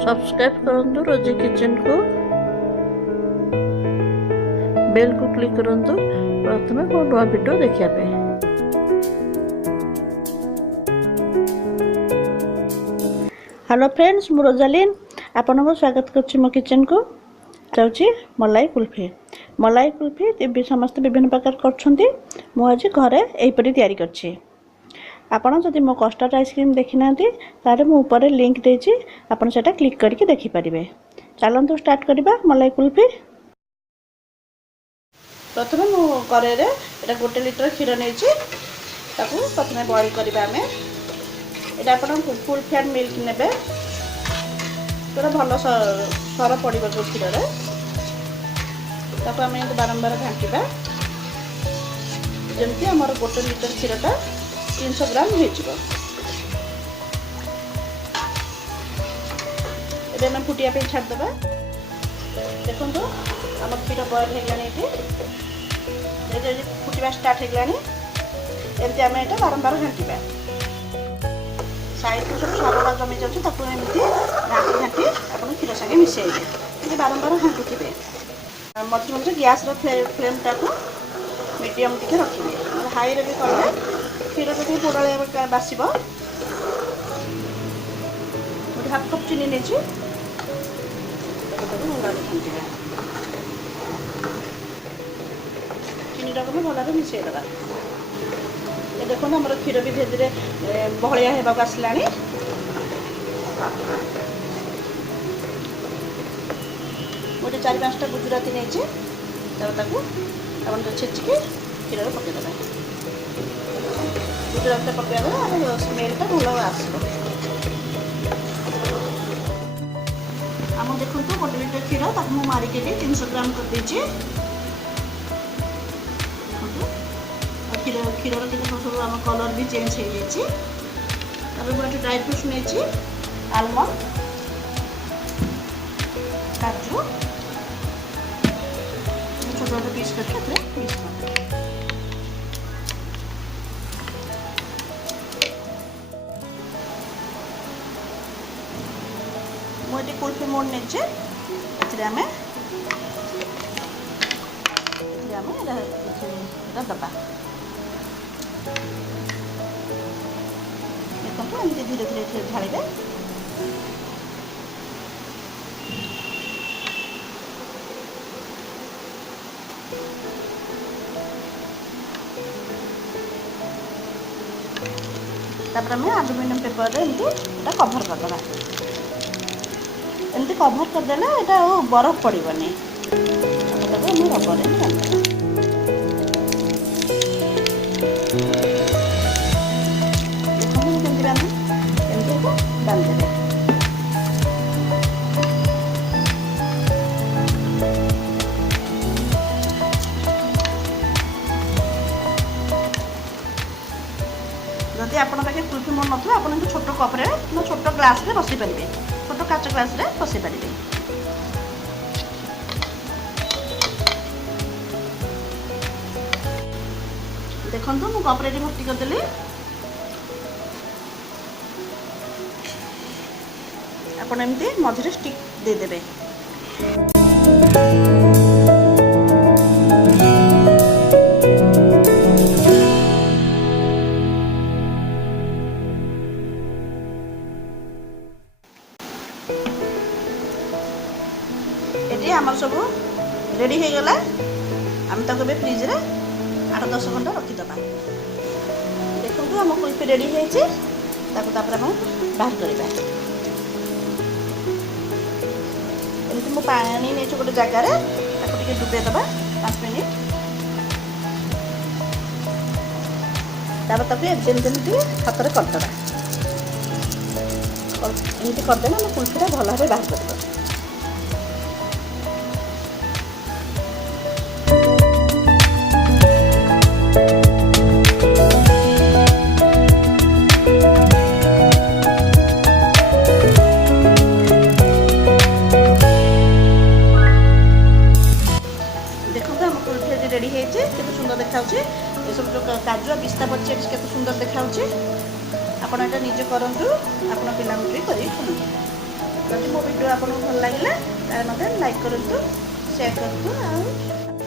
Subscribe करंतु रोजी kitchen को बेल को क्लिक करंतु प्रथमे को नवा वीडियो देखिया पे। हेलो फ्रेंड्स मु रोजालिन आपन को स्वागत करछि मो किचन को। जाउछि मलाई कुल्फी भी समस्त विभिन्न प्रकार करछंती। मु आज घरे एही परि तयारी करछि। आपण जदि मो कस्टर्ड आइसक्रीम देखि नांती तारे मु ऊपर लिंक देछि, आपण सेटा क्लिक करके देखि परिबे। चलंतु स्टार्ट करिबा मलाई कुल्फी। प्रथमे मु करे रे एटा 1 लिटर क्षीर नेछि, ताकू प्रथमे बॉईल करिबा। हमें एटा आपण फुल फैट मिल्क नेबे, तोरा भलो सर पड़िबो जो क्षीर रे। ताकू हमें बारंबार घांटिबा जेमति हमर 1 लिटर क्षीरटा 300 ग्राम हो। ये मैं फुटिया पे छाड़ देबा। देखो तो आम क्षीर बॉयल हो गलानी, फुटवा स्टार्ट हो गलानी। एमती आम एटा बारंबार घांटिबा। साइड सब सरला जमी जाउछ ताकू एमती घांटी घांटी आपन क्षीर संगे मिसेइबे। ये बारंबार घांटुथिबे। मझे मझे गैस रो फ्लेम टाकू मीडियम टिके रखिबे। हाई रे भी करले क्षीर तो पोड़ाया बासब। हाफ कप चीनी नहीं चीनी टाक भल मिसेदेवा। देखो आम क्षीर भी धीरे धीरे बहलिया होगा आसला। गोटे 4-5टा गुजराती नहीं छेचिकी क्षीर पकईदे। गुजरात पकड़ा स्मेलटा भल आसो। आम देखो 1 लिटर क्षीर मुझे मारिके 300 ग्राम कर दीजिए। क्षीर सब आम कलर भी चेंज हो जाए। मुझे ड्राई फ्रूट्स नहीं आलमंड, काजू छोटे छोटे पीस करके मिक्स कर। मुझे कुल्फी मोड़ नहीं दबा। देखो एमती धीरे धीरे ढालिबे। तापर हमें एल्युमिनियम पेपर रे एमती कभर कर देबा। एमती कभर कर देले एटा बरफ पड़िबनी। ताको हम रबर रे बांध देबे। जदि आपण पाखे कुल्फी मोड़ नथो आपण छोट कप रे छोट ग्लास रे बसी पारिबे। छोट काच ग्लास रे बसी पारिबे। देखंतु मु कप रे भर्ती कर देली। आपण एमती मझरे स्टिक दे देबे। ये आम सब रेडी हो गला। आम तक फ्रिज रे 8-10 घंटा रखीदबा। देखो आम कुल्फी रेडी होइछि। बाहर करवा। एमती मु पानी नहीं गोटे जगार डुबे दबा 5 मिनिट। जमी हाथ में करदे। एमती करदे आम कुल्फीटा भल भाव बाहर कर। रेडी होइछे केते सुंदर देखाउछे। ए सब जो काजू पिस्ता पड़छे केते सुंदर देखाउछे। आपण एटा निजे करंतु, आपण पिलांकु भी करि। जदि मो वीडियो आपको भल लगे ताले मते लाइक करंतु शेयर करंतु और